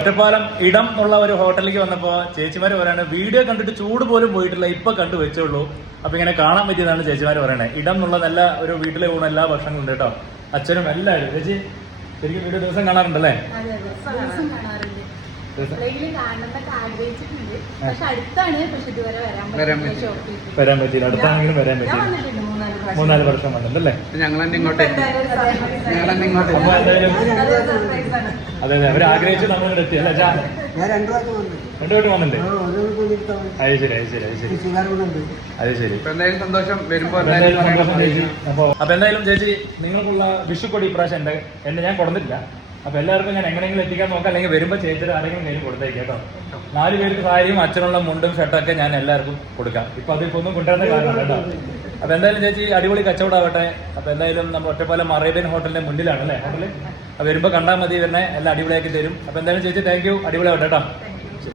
ഒറ്റപ്പാലം ഇടം എന്നുള്ള ഒരു ഹോട്ടലിലേക്ക് വന്നപ്പോൾ ചേച്ചിമാര് പറയാണ് വീഡിയോ കണ്ടിട്ട് ചൂട് പോലും പോയിട്ടില്ല, ഇപ്പൊ കണ്ടു വെച്ചോളൂ. അപ്പൊ ഇങ്ങനെ കാണാൻ പറ്റിയതാണ് ചേച്ചിമാര് പറയണേ. ഇടം എന്നുള്ള നല്ല ഒരു വീട്ടിലെ ഊണ് എല്ലാ ഭക്ഷണങ്ങളും ഉണ്ട് കേട്ടോ. അച്ഛനും എല്ലാവരും. ചേച്ചി ശരിക്കും വീഡിയോ ദിവസം കാണാറുണ്ടല്ലേ? വരാൻ പറ്റിയില്ല. അടുത്താണെങ്കിലും വരാൻ പറ്റില്ല. 3-4 വർഷം വന്നിട്ടല്ലേ? അപ്പൊ എന്തായാലും അതെ അതെ, അവർ ആഗ്രഹിച്ച് നമ്മളിവിടെ എത്തി അല്ലേ? രണ്ടു വട്ടം വന്നില്ലേ? അത് ശരി അത് ശരി അത് ശരി അത് ശരി. സന്തോഷം വരുമ്പോ ചേച്ചി. അപ്പൊ എന്തായാലും ചേച്ചി നിങ്ങൾക്കുള്ള വിഷുക്കൊടി ഇപ്രാവശ്യം എന്നെ ഞാൻ കൊടുത്തിട്ടില്ല. അപ്പൊ എല്ലാവർക്കും ഞാൻ എങ്ങനെയെങ്കിലും എത്തിക്കാൻ നോക്കാം, അല്ലെങ്കിൽ വരുമ്പോ ചേച്ചിയുടെ ആരെങ്കിലും കയ്യിൽ കൊടുത്തേക്കാം കേട്ടോ. 4 പേർക്ക് സാരിയും അച്ഛനുള്ള മുണ്ടും ഷർട്ടൊക്കെ ഞാൻ എല്ലാവർക്കും കൊടുക്കാം. ഇപ്പൊ അതിപ്പോ ഒന്നും കൊണ്ടുവരുന്ന കാര്യമാണ് കേട്ടോ. അപ്പൊ എന്തായാലും ചേച്ചി അടിപൊളി കച്ചവടമാവട്ടെ. അപ്പൊ എന്തായാലും നമ്മൾ ഒറ്റപ്പാലം അറേബ്യൻ ഹോട്ടലിന്റെ മുന്നിലാണ് അല്ലേ ഹോട്ടല്? അപ്പൊ വരുമ്പോ കണ്ടാൽ മതി, പിന്നെ എല്ലാം അടിപൊളിയാക്കി തരും. അപ്പൊ എന്തായാലും ചേച്ചി താങ്ക് യു, അടിപൊളിയാവട്ടെ കേട്ടോ.